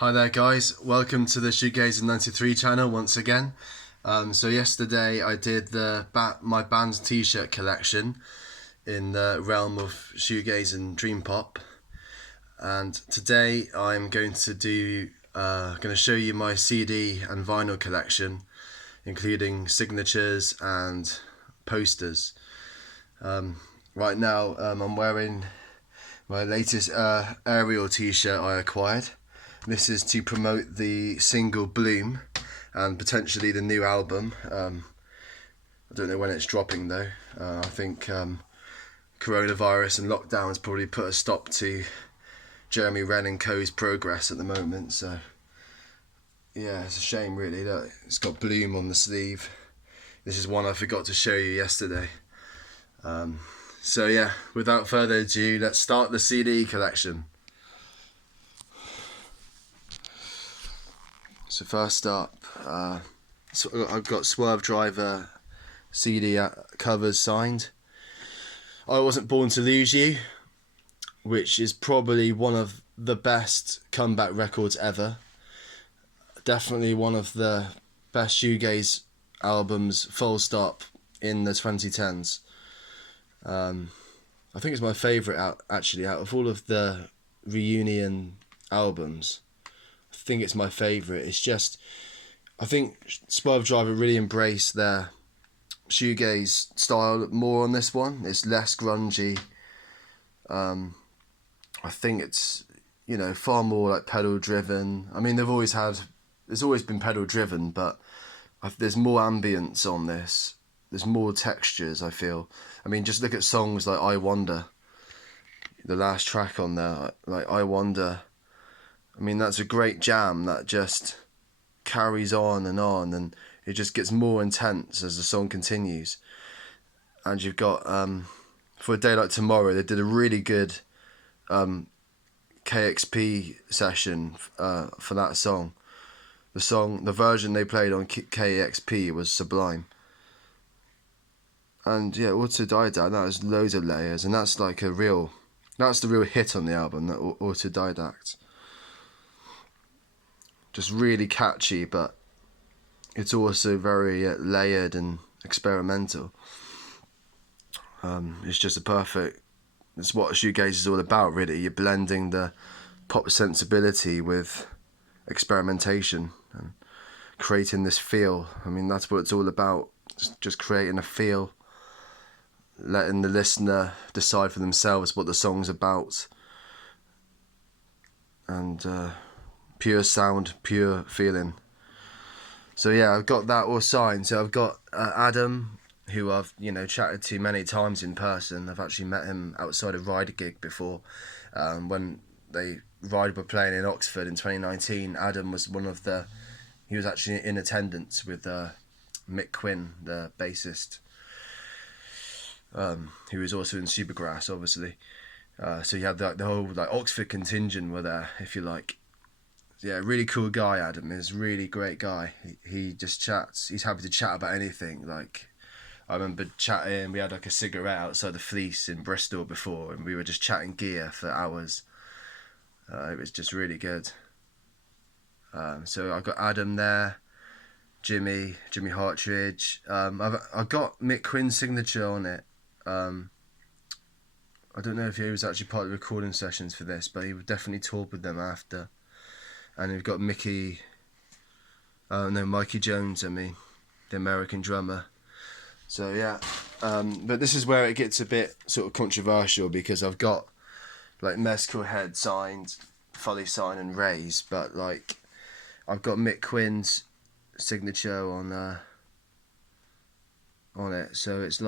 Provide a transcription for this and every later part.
Hi there guys, welcome to the Shoegaze 93 channel once again. So yesterday I did my band's t-shirt collection in the realm of shoegaze and dream pop, and today I'm going to show you my CD and vinyl collection, including signatures and posters. Right now I'm wearing my latest Ariel t-shirt I acquired. This is to promote the single Bloom and potentially the new album. I don't know when it's dropping though. I think coronavirus and lockdown has probably put a stop to Jeremy Wren and Co.'s progress at the moment. So yeah, it's a shame really. Look, it's got Bloom on the sleeve. This is one I forgot to show you yesterday. So yeah, without further ado, let's start the CD collection. So first up, so I've got Swervedriver CD covers signed. I Wasn't Born to Lose You, which is probably one of the best comeback records ever. Definitely one of the best shoegaze albums, full stop, in the 2010s. I think it's my favourite actually out of all of the reunion albums. I think it's my favourite. It's just, I think Swervedriver really embraced their shoegaze style more on this one. It's less grungy. I think it's, far more like pedal driven. I mean, there's always been pedal driven, but there's more ambience on this. There's more textures, I feel. I mean, just look at songs like I Wonder, the last track on there, like I Wonder. I mean, that's a great jam that just carries on, and it just gets more intense as the song continues. And you've got, For a Day Like Tomorrow, they did a really good KXP session for that song. The version they played on KXP was sublime. And yeah, Autodidact, that has loads of layers, and that's the real hit on the album, that Autodidact. Just really catchy, but it's also very layered and experimental. It's just it's what shoegaze is all about, really. You're blending the pop sensibility with experimentation and creating this feel. I mean, that's what it's all about. Just creating a feel, letting the listener decide for themselves what the song's about, and pure sound, pure feeling. So yeah, I've got that all signed. So I've got Adam, who I've chatted to many times in person. I've actually met him outside a Rider gig before, when Rider were playing in Oxford in 2019. Adam was he was actually in attendance with Mick Quinn, the bassist, who was also in Supergrass, obviously. So you had the whole Oxford contingent were there, if you like. Yeah, really cool guy, Adam. He's a really great guy. He just chats. He's happy to chat about anything. Like, I remember chatting, we had a cigarette outside the Fleece in Bristol before, and we were just chatting gear for hours. It was just really good. So I got Adam there, Jimmy Hartridge. I've got Mick Quinn's signature on it. I don't know if he was actually part of the recording sessions for this, but he would definitely toured with them after. And we've got Mikey Jones, the American drummer. So yeah, but this is where it gets a bit sort of controversial, because I've got Mescal Head signed, fully signed and raised, but I've got Mick Quinn's signature on it. So it's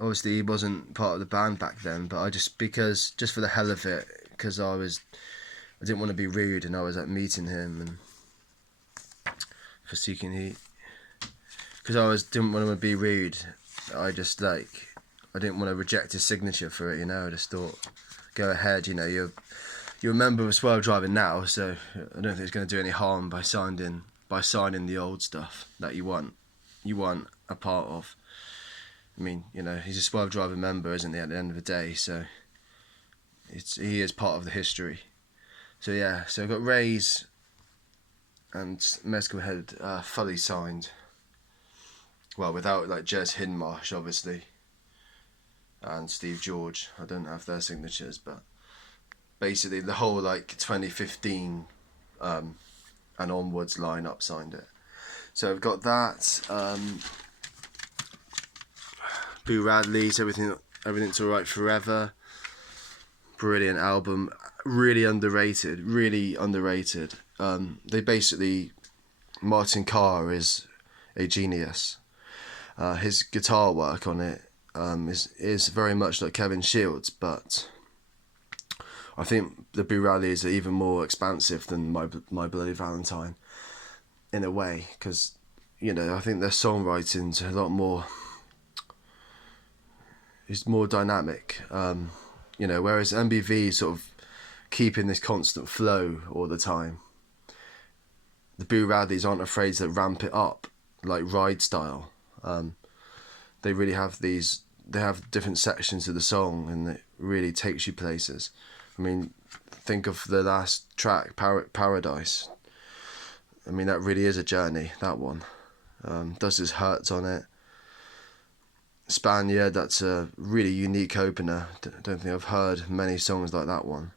obviously he wasn't part of the band back then, but just for the hell of it, because I didn't want to be rude, and I was meeting him and for Seeking Heat, because I didn't want to be rude. I just I didn't want to reject his signature for it, I just thought, go ahead, you're a member of Swervedriver now, so I don't think it's going to do any harm by signing the old stuff that you weren't a part of. I mean, he's a Swervedriver member, isn't he, at the end of the day, so he is part of the history. So yeah, so I've got Rays and Mescal Head fully signed. Well, without like Jez Hindmarsh, obviously, and Steve George. I don't have their signatures, but basically the whole like 2015 and onwards lineup signed it. So I've got that. Boo Radley's Everything's Alright Forever. Brilliant album. Really underrated. They basically, Martin Carr is a genius. His guitar work on it is very much like Kevin Shields, but I think the Boo Radleys are even more expansive than My Bloody Valentine in a way, because I think their songwriting's a lot more. It's more dynamic, whereas MBV sort of keeping this constant flow all the time. The Boo Radleys aren't afraid to ramp it up, like Ride style. They really have these. They have different sections of the song, and it really takes you places. I mean, think of the last track, Paradise. I mean, that really is a journey. That one. Does His Hurts on it. Spaniard, that's a really unique opener. Don't think I've heard many songs like that one.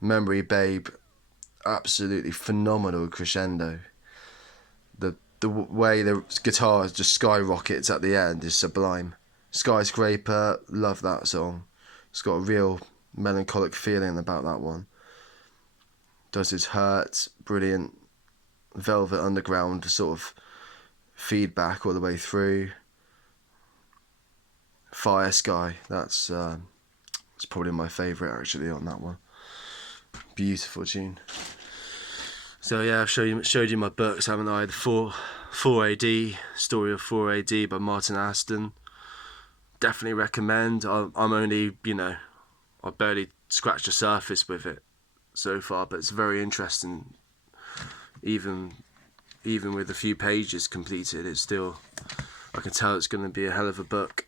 Memory Babe, absolutely phenomenal crescendo. The way the guitar just skyrockets at the end is sublime. Skyscraper, love that song. It's got a real melancholic feeling about that one. Does His Hurt, brilliant. Velvet Underground sort of feedback all the way through. Fire Sky, that's it's probably my favourite actually on that one. Beautiful tune. So yeah, I've showed you my books, haven't I? The 4AD, Story of 4AD by Martin Aston. Definitely recommend. I'm only, I barely scratched the surface with it so far, but it's very interesting. Even with a few pages completed, it's still, I can tell it's going to be a hell of a book.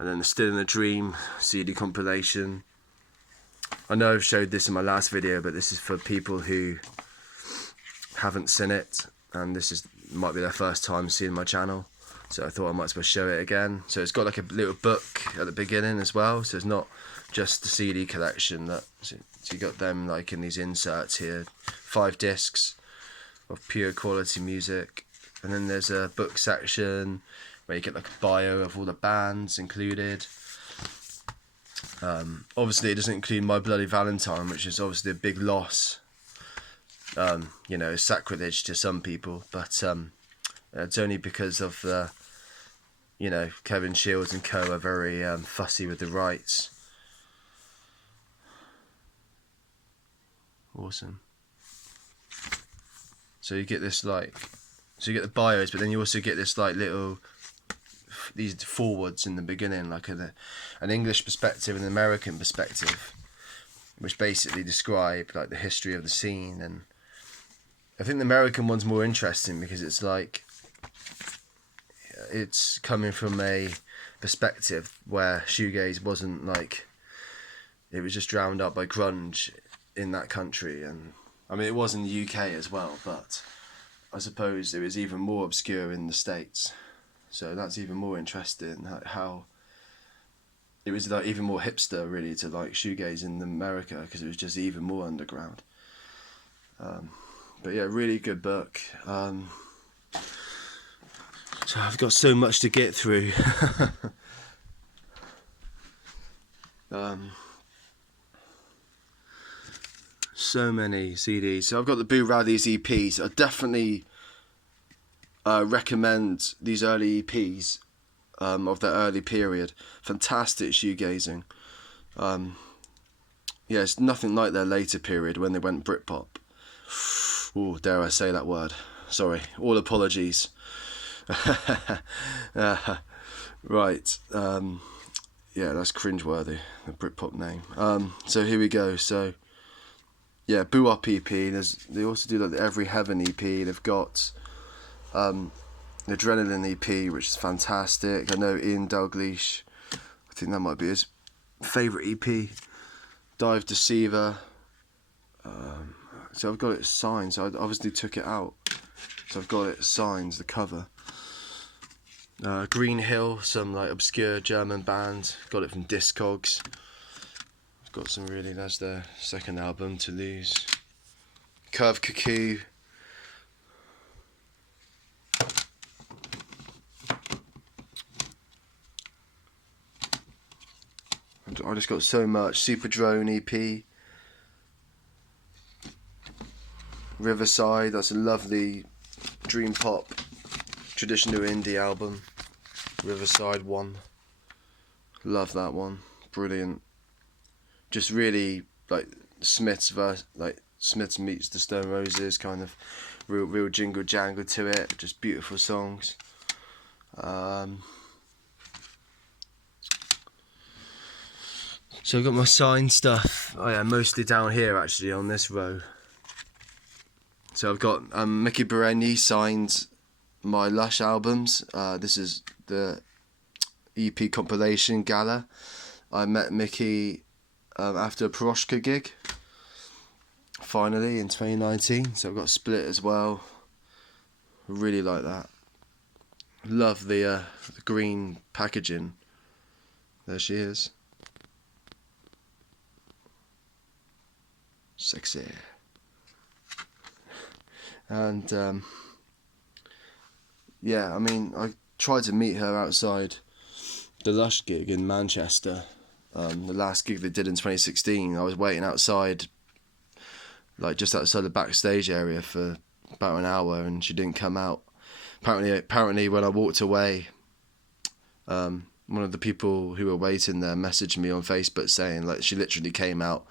And then the Still in a Dream CD compilation. I know I've showed this in my last video, but this is for people who haven't seen it, and might be their first time seeing my channel, so I thought I might as well show it again. So it's got like a little book at the beginning as well, so it's not just the CD collection. So you got them like in these inserts here, 5 discs of pure quality music, and then there's a book section where you get like a bio of all the bands included. Obviously it doesn't include My Bloody Valentine, which is obviously a big loss. Sacrilege to some people, but it's only because of the, Kevin Shields and co are very fussy with the rights. Awesome. So you get this you get the bios, but then you also get this these forwards in the beginning, like an English perspective and an American perspective, which basically describe like the history of the scene. And I think the American one's more interesting because it's it's coming from a perspective where shoegaze wasn't it was just drowned out by grunge in that country, and I mean it was in the UK as well, but I suppose it was even more obscure in the States. So that's even more interesting, how it was even more hipster really to shoegaze in America, because it was just even more underground. But yeah, really good book. So I've got so much to get through. So many CDs. So I've got the Boo Radleys EPs. I definitely recommend these early EPs of that early period. Fantastic shoegazing. It's nothing like their later period when they went Britpop. Ooh, dare I say that word? Sorry, all apologies. Right. That's cringeworthy, the Britpop name. So here we go. So yeah, Boo Up EP. They also do the Every Heaven EP. They've got the Adrenaline EP, which is fantastic. I know Ian Dalglish, I think that might be his favourite EP. Dive Deceiver. So I've got it signed, so I obviously took it out. So I've got it signed, the cover. Green Hill, some like obscure German band. Got it from Discogs. I've got some really, that's their second album, To Lose. Curve Cuckoo. I just got so much. Super Drone EP. Riverside, that's a lovely dream pop, traditional indie album. Riverside 1. Love that one. Brilliant. Just really like Smith's verse, like Smith's meets the Stone Roses, kind of real jingle jangle to it. Just beautiful songs. So I've got my signed stuff. Oh yeah, mostly down here actually on this row. So I've got Mickey Bereni signed my Lush albums. This is the EP compilation gala. I met Mickey after a Piroshka gig, finally in 2019. So I've got Split as well. Really like that. Love the green packaging. There she is. Sexy. And yeah, I mean, I tried to meet her outside the Lush gig in Manchester. The last gig they did in 2016. I was waiting outside, like just outside the backstage area for about an hour, and she didn't come out. Apparently, when I walked away, one of the people who were waiting there messaged me on Facebook saying like she literally came out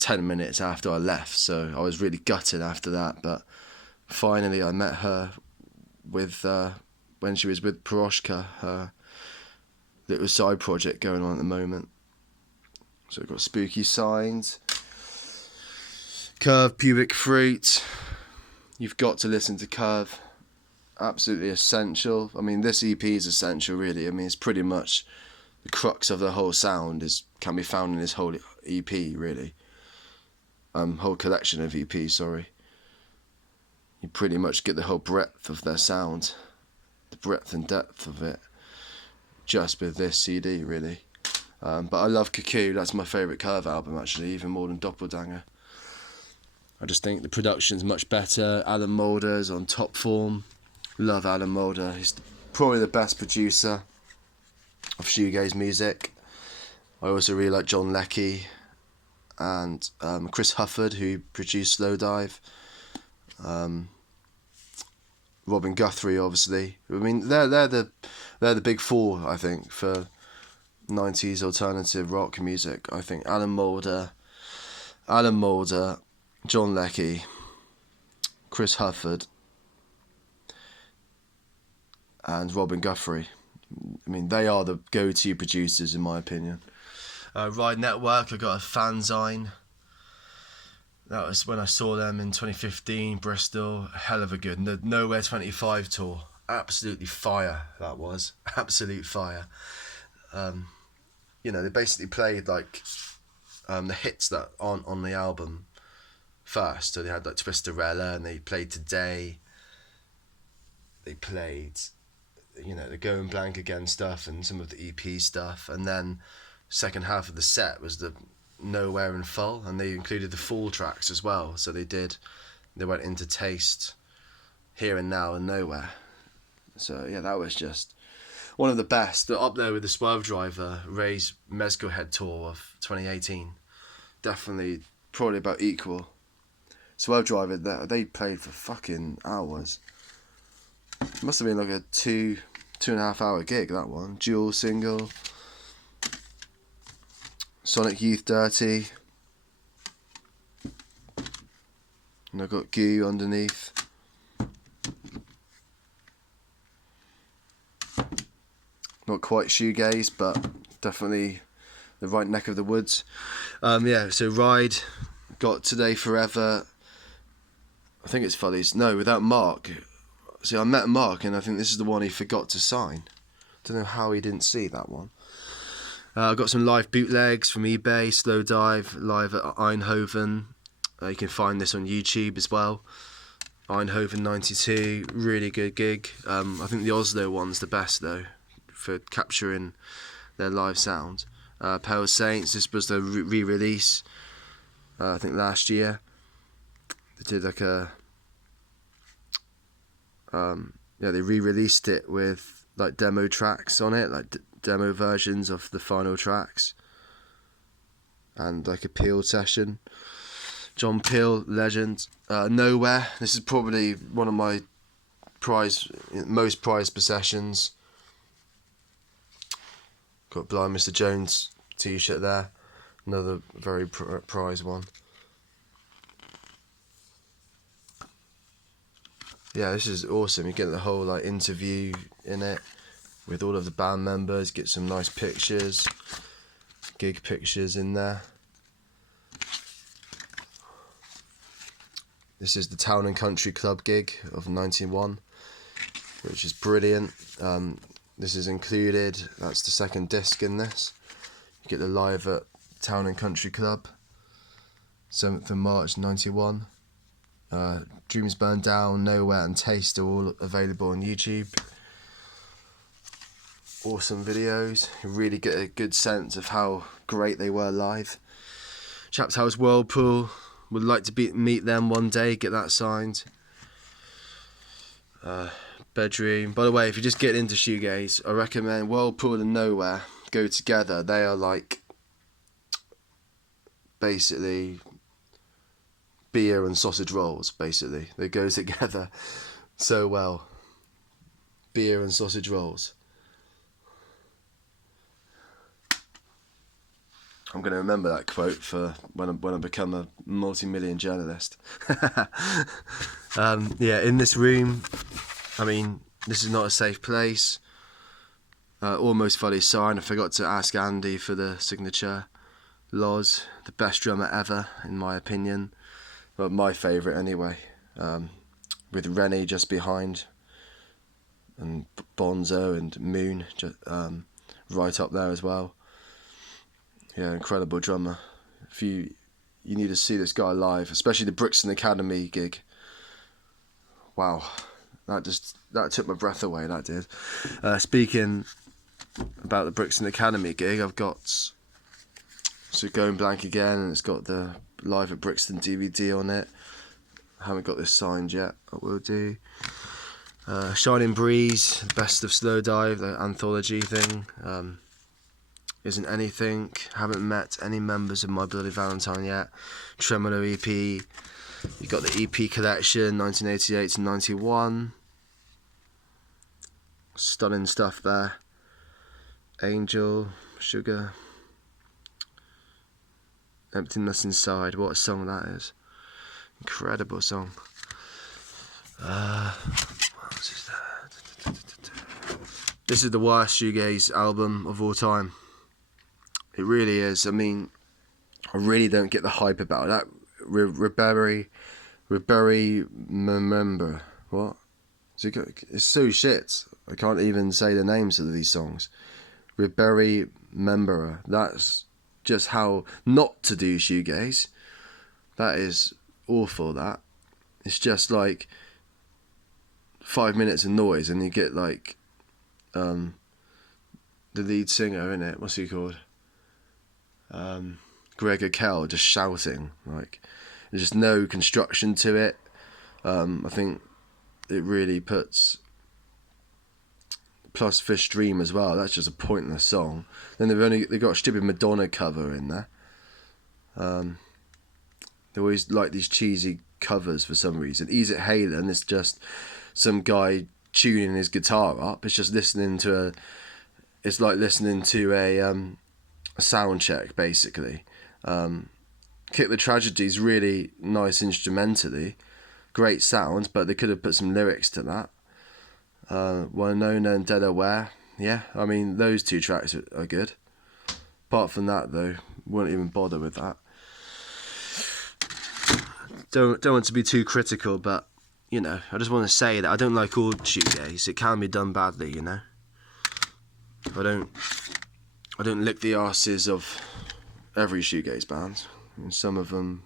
10 minutes after I left. So I was really gutted after that, but finally I met her with when she was with Piroshka, her little side project going on at the moment. So I've got Spooky Signs, Curve, Pubic Fruit. You've got to listen to Curve. Absolutely essential. I mean, this EP is essential, really. I mean, it's pretty much the crux of the whole sound can be found in this whole EP, really. Whole collection of EPs, sorry. You pretty much get the whole breadth of their sound, the breadth and depth of it, just with this CD, really. But I love Cuckoo. That's my favourite Curve album, actually, even more than Doppeldanger. I just think the production's much better. Alan Moulder's on top form. Love Alan Moulder. He's probably the best producer of shoegaze music. I also really like John Leckie and Chris Hufford, who produced Slowdive. Robin Guthrie, obviously. I mean, they're the big four, I think, for 90s alternative rock music. I think Alan Moulder, John Leckie, Chris Hufford, and Robin Guthrie. I mean, they are the go-to producers, in my opinion. Ride Network, I got a fanzine. That was when I saw them in 2015, Bristol. Hell of a good. The Nowhere 25 tour. Absolutely fire, that was. Absolute fire. You know, they basically played like the hits that aren't on the album first. So they had like Twisterella, and they played Today. They played, you know, the Going Blank Again stuff and some of the EP stuff. And then second half of the set was the Nowhere in full, and they included the Fall tracks as well. So they went into Taste, Here and Now, and Nowhere. So yeah, that was just one of the best. They're up there with the Swervedriver Ray's Mezco Head tour of 2018. Definitely, probably about equal. Swervedriver, they played for fucking hours. It must have been like a 2.5 hour gig, that one. Dual single. Sonic Youth Dirty. And I've got Goo underneath. Not quite shoegaze, but definitely the right neck of the woods. Yeah, so Ride, got Today Forever. I think it's Follies. No, without Mark. See, I met Mark, and I think this is the one he forgot to sign. Don't know how he didn't see that one. I've got some live bootlegs from eBay, Slow Dive, live at Eindhoven. You can find this on YouTube as well. Eindhoven 92, really good gig. I think the Oslo one's the best though, for capturing their live sound. Pale Saints, this was the re-release, I think last year. They did like a, they re-released it with like demo tracks on it, like demo versions of the final tracks, and like a Peel session. John Peel, legend. Nowhere, this is probably one of my most prized possessions. Got Blind Mr. Jones t-shirt there, another very prized one. Yeah, this is awesome. You get the whole like interview in it with all of the band members, get some nice pictures, gig pictures in there. This is the Town and Country Club gig of 91, which is brilliant. This is included, that's the second disc in this. You get the live at Town and Country Club, 7th of March 91. Dreams Burn Down, Nowhere and Taste are all available on YouTube. Awesome videos, you really get a good sense of how great they were live. Chaps House Whirlpool, would like to meet them one day, get that signed. Bedroom. By the way, if you just get into shoegaze, I recommend Whirlpool and Nowhere go together. They are like basically beer and sausage rolls, basically. They go together so well. Beer and sausage rolls. I'm going to remember that quote for when I become a multi-million journalist. Yeah, in this room, I mean, this is not a safe place. Almost fully signed. I forgot to ask Andy for the signature. Loz, the best drummer ever, in my opinion. Well, my favourite anyway. With Rennie just behind, and Bonzo and Moon just, right up there as well. Yeah, incredible drummer. You need to see this guy live, especially the Brixton Academy gig. Wow, that took my breath away. That did. Speaking about the Brixton Academy gig, I've got So Going Blank Again, and it's got the Live at Brixton DVD on it. I haven't got this signed yet. I will do. Shining Breeze, Best of Slow Dive, the Anthology thing. Isn't Anything. Haven't met any members of My Bloody Valentine yet. Tremolo EP. You got the EP collection, 1988 to 91. Stunning stuff there. Angel, Sugar. Emptiness Inside. What a song that is. Incredible song. What else is there? This is the worst shoegaze album of all time. It really is. I mean, I really don't get the hype about that. Ribery, remember what? It's so shit. I can't even say the names of these songs. Ribery, Member. That's just how not to do shoegaze. That is awful. That it's just like 5 minutes of noise, and you get like the lead singer in it. What's he called? Gregor Kell just shouting. Like, there's just no construction to it. I think it really puts. Plus Fish Dream as well. That's just a pointless song. Then they've got a stupid Madonna cover in there. They always like these cheesy covers for some reason. Ease It Halen is just some guy tuning his guitar up. It's just listening to it's like listening to a sound check, basically. Kick the Tragedy is really nice instrumentally, great sound, but they could have put some lyrics to that. Winona and Delaware, yeah, I mean those two tracks are good. Apart from that though, won't even bother with that. Don't want to be too critical, but you know, I just want to say that I don't like all shoegaze. It can be done badly, you know. I don't lick the arses of every shoegaze band, and some of them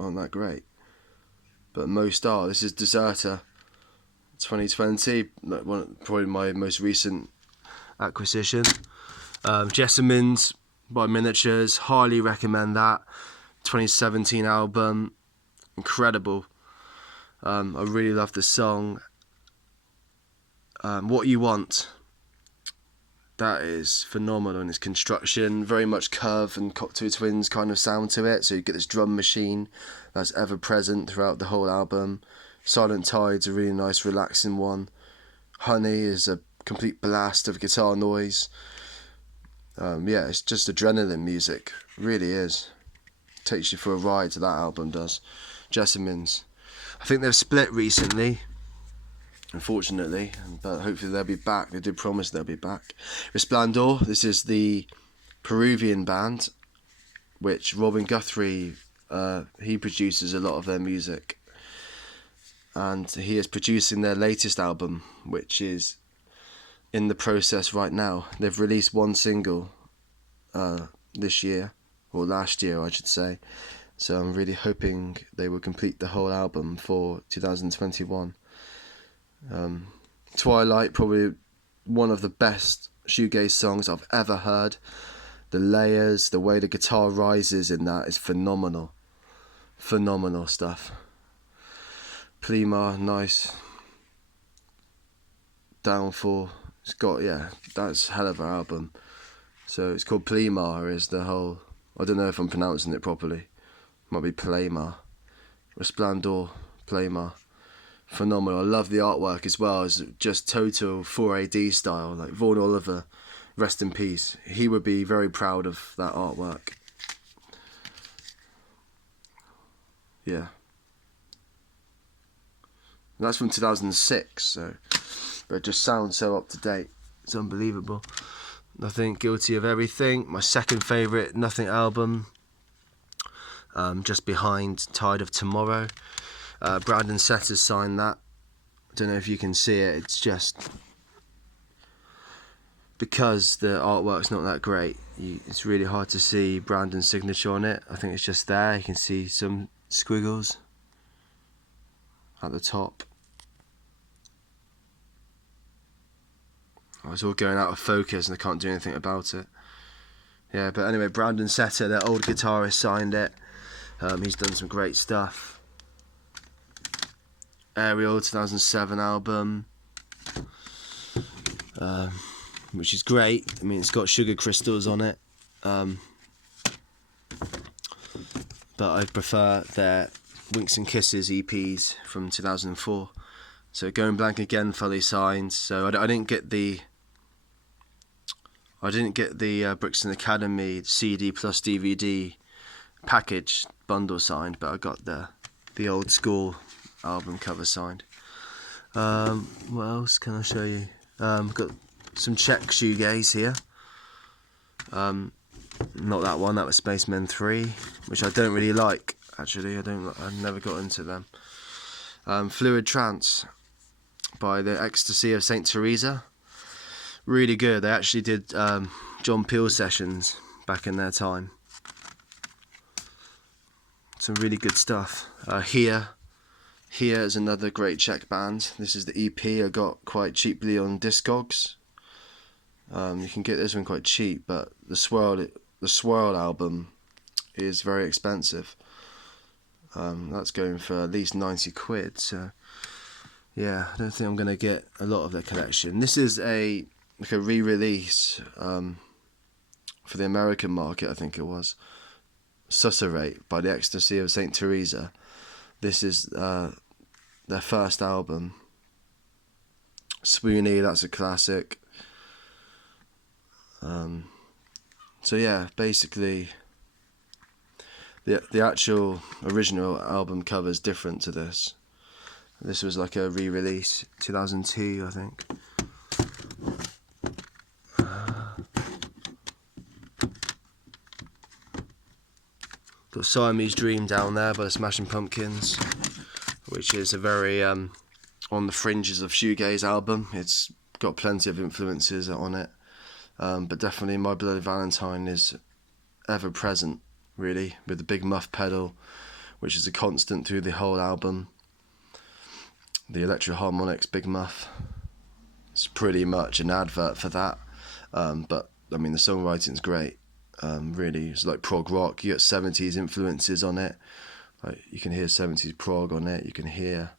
aren't that great, but most are. This is Deserter 2020, probably my most recent acquisition. Jessamines by Miniatures, highly recommend that. 2017 album, incredible. I really love the song What You Want. That is phenomenal in its construction, very much Curve and Cocteau Twins kind of sound to it, so you get this drum machine that's ever present throughout the whole album. Silent Tide's a really nice relaxing one. Honey is a complete blast of guitar noise. Yeah, it's just adrenaline music, it really is. Takes you for a ride, that album does. Jessamines, I think they've split recently, unfortunately, but hopefully they'll be back. They did promise they'll be back. Resplandor, this is the Peruvian band, which Robin Guthrie, he produces a lot of their music, and he is producing their latest album, which is in the process right now. They've released one single this year, or last year I should say, so I'm really hoping they will complete the whole album for 2021. Twilight, probably one of the best shoegaze songs I've ever heard. The layers, the way the guitar rises in that is phenomenal. Phenomenal stuff. Plima, nice. Downfall, it's got, yeah, that's a hell of an album. So it's called Plima, is the whole, I don't know if I'm pronouncing it properly. Might be Plema. Resplandor, Plema. Phenomenal. I love the artwork as well. It's just total 4AD style, like Vaughan Oliver, rest in peace. He would be very proud of that artwork. Yeah. And that's from 2006, so but it just sounds so up to date. It's unbelievable. Nothing, Guilty of Everything, my second favourite Nothing album, just behind Tide of Tomorrow. Brandon Setter's signed that. I don't know if you can see it, it's just because the artwork's not that great, it's really hard to see Brandon's signature on it. I think it's just there, you can see some squiggles at the top. Oh, it's all going out of focus and I can't do anything about it. Yeah, but anyway, Brandon Setter, their old guitarist, signed it. He's done some great stuff. Aerial 2007 album, which is great. I mean, it's got sugar crystals on it, but I prefer their Winks and Kisses EPs from 2004. So Going Blank Again, fully signed. So I didn't get the Brixton Academy CD plus DVD package bundle signed, but I got the old school album cover signed. What else can I show you? Got some Czech shoegaze here. Not that one, that was Spacemen 3, which I don't really like, actually. I never got into them. Fluid Trance by the Ecstasy of St. Teresa. Really good. They actually did John Peel sessions back in their time. Some really good stuff. Here is another great Czech band. This is the EP I got quite cheaply on Discogs. You can get this one quite cheap, but the Swirl album is very expensive. That's going for at least 90 quid. So yeah, I don't think I'm gonna get a lot of their collection. This is a re-release for the American market, I think it was. Susurrate by the Ecstasy of St. Teresa. This is their first album. Swoony, that's a classic. So yeah, basically the actual original album cover is different to this. This was like a re-release, 2002 I think. Got Siamese Dream down there by the Smashing Pumpkins, which is a very on the fringes of shoegaze album. It's got plenty of influences on it. but definitely My Bloody Valentine is ever present, really, with the big muff pedal, which is a constant through the whole album. The Electro Harmonics big muff, it's pretty much an advert for that, but I mean the songwriting's great. Really, it's like prog rock. You got 70s influences on it. Like you can hear 70s prog on it. You can hear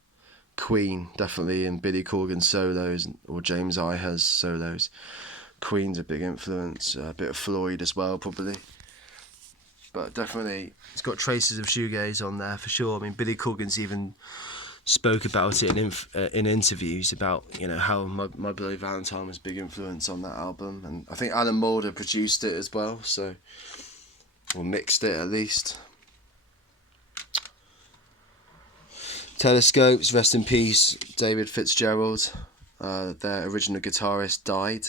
Queen definitely, and Billy Corgan solos, or James Iha's solos. Queen's a big influence. A bit of Floyd as well, probably. But definitely, it's got traces of shoegaze on there for sure. I mean, Billy Corgan's even spoke about it in interviews about, you know, how My Bloody Valentine was a big influence on that album, and I think Alan Moulder produced it as well, so, or mixed it at least. Telescopes, rest in peace, David Fitzgerald. Their original guitarist died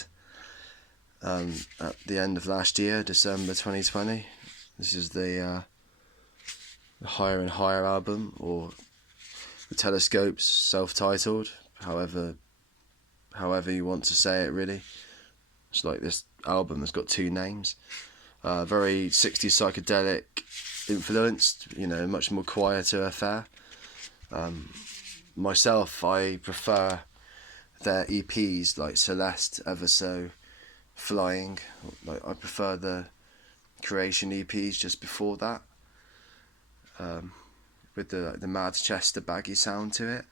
at the end of last year, December 2020. This is the Higher and Higher album, or the Telescopes, self-titled, however you want to say it, really. It's like this album has got two names. Very 60s psychedelic influenced, you know, much more quieter affair. Myself, I prefer their EPs like Celeste, Ever So, Flying. Like I prefer the Creation EPs just before that, with the Mad Chester baggy sound to it.